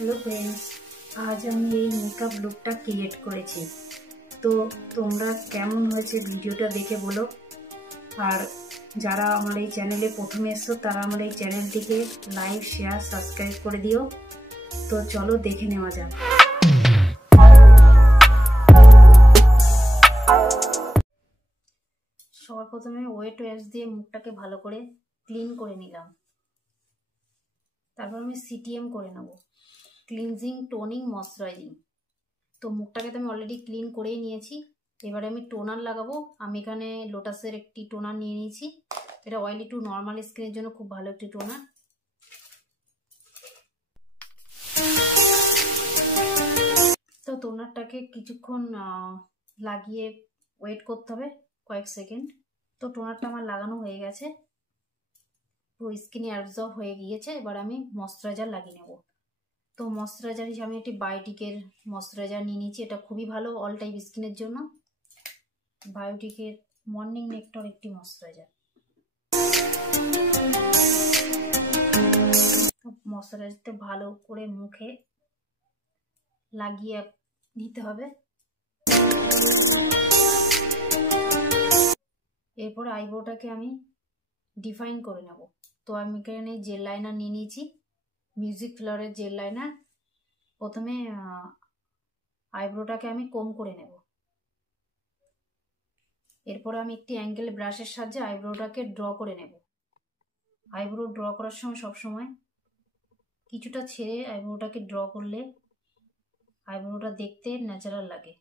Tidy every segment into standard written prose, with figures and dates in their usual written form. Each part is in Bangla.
হ্যালো ফ্রেন্ডস, আজ আমি এই মেকআপ লুকটা ক্রিয়েট করেছি। তো তোমরা কেমন হয়েছে ভিডিওটা দেখে বলো। আর যারা আমার এই চ্যানেলে প্রথমে এসছো তারা আমার এই চ্যানেলটিকে লাইক, শেয়ার, সাবস্ক্রাইব করে দিও। তো চলো দেখে নেওয়া যাক। সবার প্রথমে ওয়েট ওয়াশ দিয়ে মুখটাকে ভালো করে ক্লিন করে নিলাম। তারপর আমি সিটিএম করে নেব, ক্লিনজিং টোনিং ময়শ্চারাইজিং। তো মুখটাকে তো আমি অলরেডি ক্লিন করেই নিয়েছি। এবারে আমি টোনার লাগাবো। আমি এখানে লোটাসের একটি টোনার নিয়ে নিয়েছি। এটা অয়েলি টু নর্মাল স্কিনের জন্য খুব ভালো একটি টোনার। তো টোনারটাকে কিছুক্ষণ লাগিয়ে ওয়েট করতে হবে, কয়েক সেকেন্ড। তো টোনারটা আমার লাগানো হয়ে গেছে, পুরো স্কিনে অ্যাবজর্ব হয়ে গিয়েছে। এবার আমি ময়শ্চারাইজার লাগিয়ে নেব। তো ময়শ্চারাইজার হিসেবে আমি একটি বায়োটিকের ময়শ্চারাইজার নিয়ে নিয়েছি। এটা খুবই ভালো অল টাইপ স্কিনের জন্য। বায়োটিকের মর্নিং নেক্টর একটি ময়শ্চারাইজার। ময়শ্চারাইজারটা ভালো করে মুখে লাগিয়ে নিতে হবে। এরপর আইব্রোটাকে আমি ডিফাইন করে নেব। তো আমি এখানে জেল লাইনার নিয়ে নিয়েছি, মিউজিক ফ্লোরের জেল লাইনার। প্রথমে আইব্রোটাকে আমি কম করে নেব। এরপর আমি একটি অ্যাঙ্গেল ব্রাশের সাহায্যে আইব্রোটাকে ড্র করে নেব। আইব্রো ড্র করার সময় সবসময় কিছুটা ছেড়ে আইব্রোটাকে ড্র করলে আইব্রোটা দেখতে ন্যাচারাল লাগে।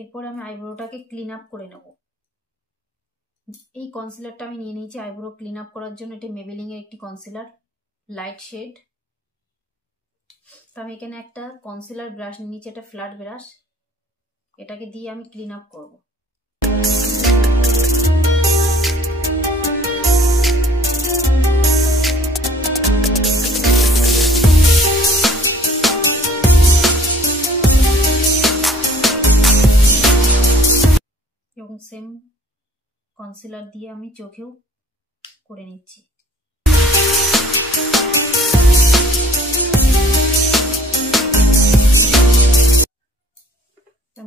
এরপর আমি আইব্রোটাকে ক্লিন আপ করে নেব। এই কনসিলারটা আমি নিয়ে নিয়েছি আইব্রো ক্লিন আপ করার জন্য। এটা মেবেলিং এর একটি কনসিলার, লাইট শেড। তো আমি এখানে একটা কনসিলার ব্রাশ নিয়ে নিয়েছি, একটা ফ্ল্যাট ব্রাশ। এটাকে দিয়ে আমি ক্লিন আপ করব। এবং সেম কনসিলার দিয়ে আমি চোখেও করে নিচ্ছি।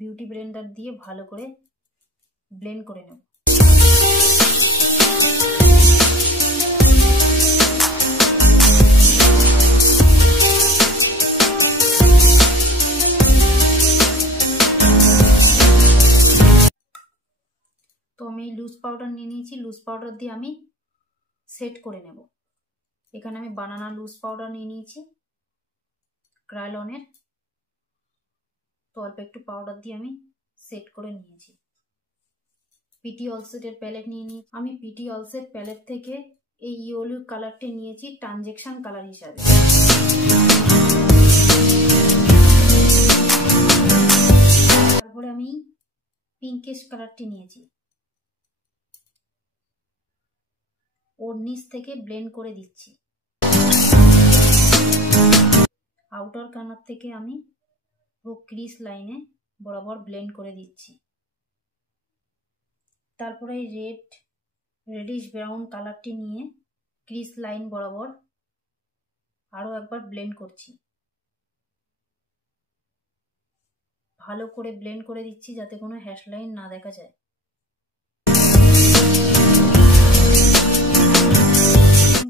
বিউটি ব্লেন্ডার দিয়ে ভালো করে ব্লেন্ড করে নেব। তো আমি লুজ পাউডার নিয়ে নিয়েছি, লুজ পাউডার দিয়ে আমি সেট করে নেব। এখানে আমি বানানা লুজ পাউডার নিয়ে নিয়েছি ক্রায়োলনের। তো অল্প একটু পাউডার দিয়ে আমি সেট করে নিয়েছি। পিটি অলসেটের প্যালেট নিয়ে নিই। আমি পিটি অলসেট প্যালেট থেকে এই ইয়েলো কালারটি নিয়েছি ট্রানজেকশন কালার হিসাবে। তারপরে আমি পিঙ্কিশ কালারটি নিয়েছি। ওর নিচ থেকে ব্লেন্ড করে দিচ্ছি। আউটার কর্নার থেকে আমি পুরো ক্রিস লাইনে বরাবর ব্লেন্ড করে দিচ্ছি। তারপরে রেডিশ ব্রাউন কালারটি নিয়ে ক্রিস লাইন বরাবর আরো একবার ব্লেন্ড করছি। ভালো করে ব্লেন্ড করে দিচ্ছি যাতে কোনো হ্যাশ লাইন না দেখা যায়।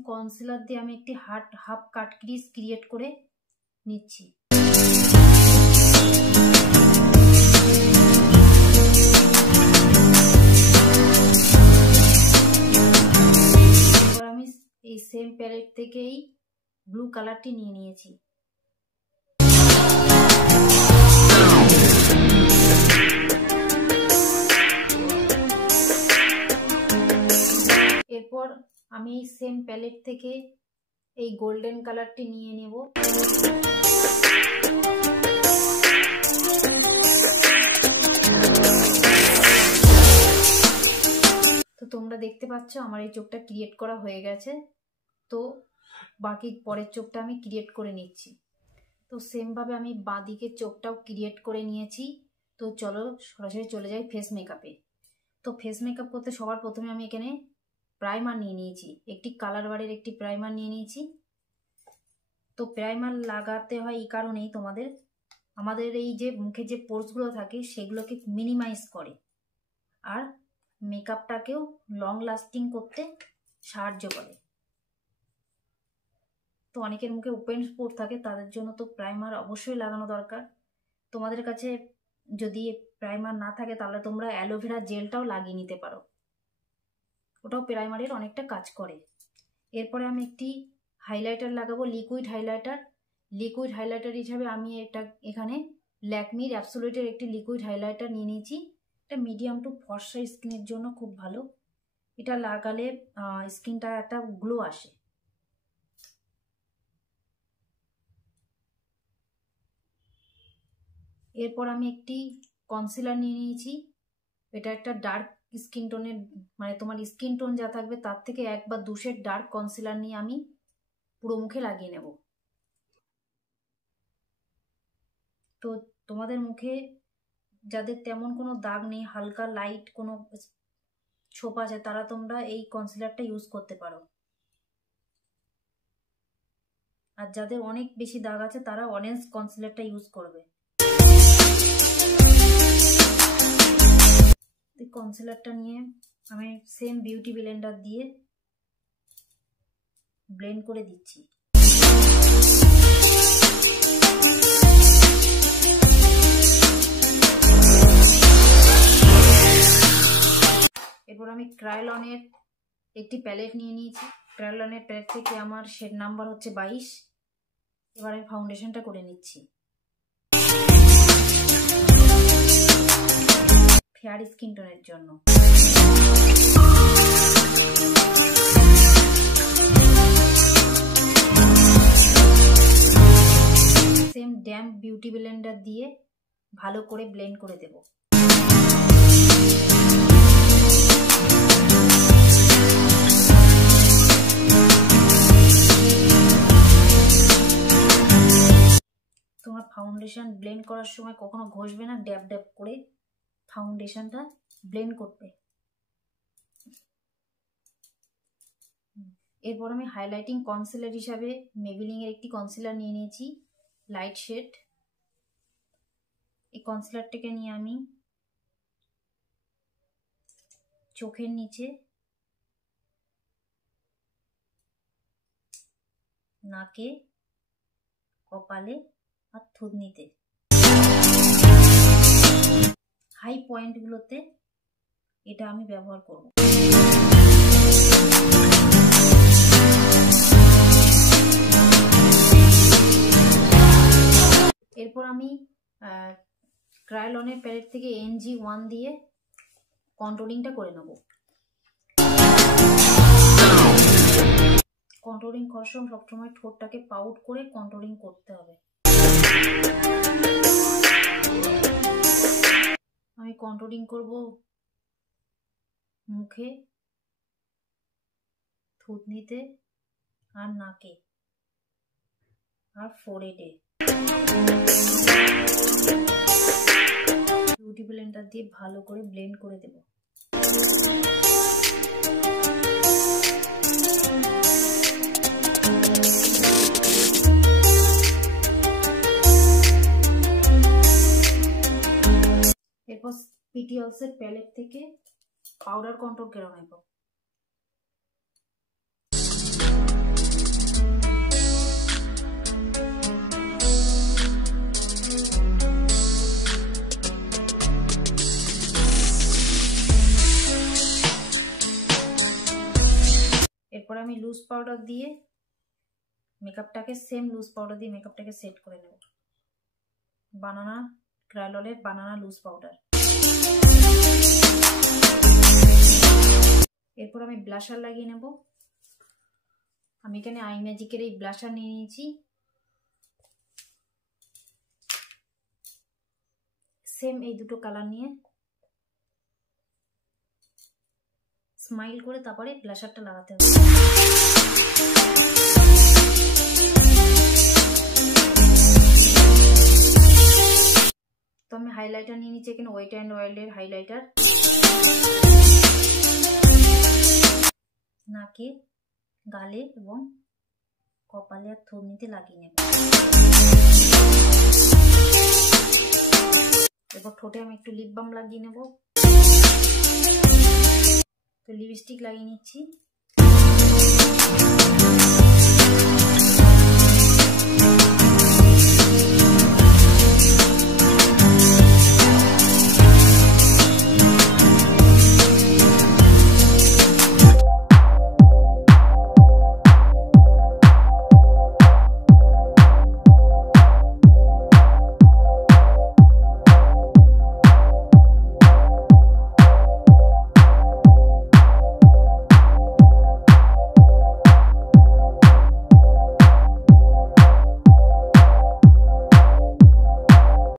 কনসিলার দিয়ে আমি একটি হাফ কাট ক্রিস ক্রিয়েট করে নিচ্ছি। এবার আমি এই সেম প্যালেট থেকেই ব্লু কালারটি নিয়ে নিয়েছি। এরপর আমি এই সেম প্যালেট থেকে এই গোল্ডেন কালারটি নিয়ে নেব। তো তোমরা দেখতে পাচ্ছ আমার এই চোখটা ক্রিয়েট করা হয়ে গেছে। তো বাকি পরের চোখটা আমি ক্রিয়েট করে নিচ্ছি। তো সেম ভাবে আমি বাঁদিকের চোখটাও ক্রিয়েট করে নিয়েছি। তো চলো সরাসরি চলে যাই ফেস মেকআপে। তো ফেস মেকআপ করতে সবার প্রথমে আমি এখানে প্রাইমার নিয়ে নিয়েছি, একটি কালার বারের একটি প্রাইমার নিয়ে নিয়েছি। তো প্রাইমার লাগাতে হয় এই কারণেই, আমাদের এই যে মুখে যে পোর্সগুলো থাকে সেগুলোকে মিনিমাইজ করে আর মেকআপটাকেও লং লাস্টিং করতে সাহায্য করে। তো অনেকের মুখে ওপেন পোর থাকে, তাদের জন্য তো প্রাইমার অবশ্যই লাগানো দরকার। তোমাদের কাছে যদি প্রাইমার না থাকে তাহলে তোমরা অ্যালোভেরা জেলটাও লাগিয়ে নিতে পারো, ওটাও প্রাইমারের অনেকটা কাজ করে। এরপরে আমি একটি হাইলাইটার লাগাবো, লিকুইড হাইলাইটার হিসাবে আমি এখানে ল্যাকমির অ্যাবসোলিউটের একটি লিকুইড হাইলাইটার নিয়ে নিয়েছি। এটা মিডিয়াম টু ফর্সা স্কিনের জন্য খুব ভালো, এটা লাগালে স্কিনটা একটা গ্লো আসে। এরপর আমি একটি কনসিলার নিয়ে নিয়েছি, এটা একটা ডার্ক স্কিন টোনের, মানে তোমার স্কিন টোন যা থাকবে তার থেকে 1 বা 2 শেড ডার্ক কনসিলার নিয়ে আমি পুরো মুখে লাগিয়ে নেব। তো তোমাদের মুখে যাদের তেমন কোনো দাগ নেই, হালকা লাইট কোনো ছোপ আছে, তারা তোমরা এই কনসিলারটা ইউজ করতে পারো। আর যাদের অনেক বেশি দাগ আছে তারা অরেঞ্জ কনসিলারটা ইউজ করবে। কনসিলারটা নিয়ে আমি সেম বিউটি ব্লেন্ডার দিয়ে ব্লেন্ড করে দিচ্ছি। এরপর আমি ক্রায়োলনের একটি প্যালেট নিয়ে নিয়েছি, ক্রায়োলনের প্যালেট থেকে আমার শেড নাম্বার হচ্ছে 22। এবার আমি ফাউন্ডেশনটা করে নিচ্ছি। ফেয়ার স্কিন টোনের জন্য সেম ড্যাম্প বিউটি ব্লেন্ডার দিয়ে ভালো করে ব্লেন্ড করে দেব। তোমার ফাউন্ডেশন ব্লেন্ড করার সময় কখনো ঘষবে না, ড্যাব ড্যাব করে ফাউন্ডেশনটা ব্লেন্ড করবে। এরপর আমি হাইলাইটিং কনসিলার হিসাবে মেবিলিনের একটি কনসিলার নিয়ে নিয়েছি, লাইট শেড। এই কনসিলারটাকে নিয়ে আমি চোখের নিচে, নাকে, কপালে আর থুতনিতে, হাই পয়েন্টগুলোতে এটা আমি ব্যবহার করব। এরপর আমি ক্রায়োলনের প্যালেট থেকে NG1 দিয়ে কন্ট্রোলিংটা করে নেব। কন্ট্রোলিং করার সময় সবসময় ঠোঁটটাকে পাউট করে কন্ট্রোলিং করতে হবে। আমি কন্ট্রোলিং করব মুখে, থুতনিতে আর নাকে আর ফোরহেডে। বিউটি ব্লেন্ডার দিয়ে ভালো করে ব্লেন্ড করে দেব। এরপর পিটিঅলসের প্যালেট থেকে পাউডার কন্ট্রোল করে নেব। এরপর আমি লুজ পাউডার দিয়ে মেকআপটাকে সেট করে নেব। বানানা ক্রায়োলনের বানানা লুজ পাউডার। এরপর আমি ব্লাশার লাগিয়ে নেব। আমি এখানে আই ম্যাজিকের এই ব্লাশার নিয়ে নিয়েছি। সেম এই দুটো কালার নিয়ে স্মাইল করে তারপরে ব্লাশারটা লাগাতে হবে। তো আমি হাইলাইটার নিয়ে নিচ্ছি, এখানে ওয়েট অ্যান্ড ওয়াইল্ডের হাইলাইটার। নাকে, গালে এবং কপালে আর থুতনিতে লাগিয়ে নেব। এরপর ঠোঁটে আমি একটু লিপ বাম লাগিয়ে নেব। তো লিপস্টিক লাগিয়ে নিচ্ছি।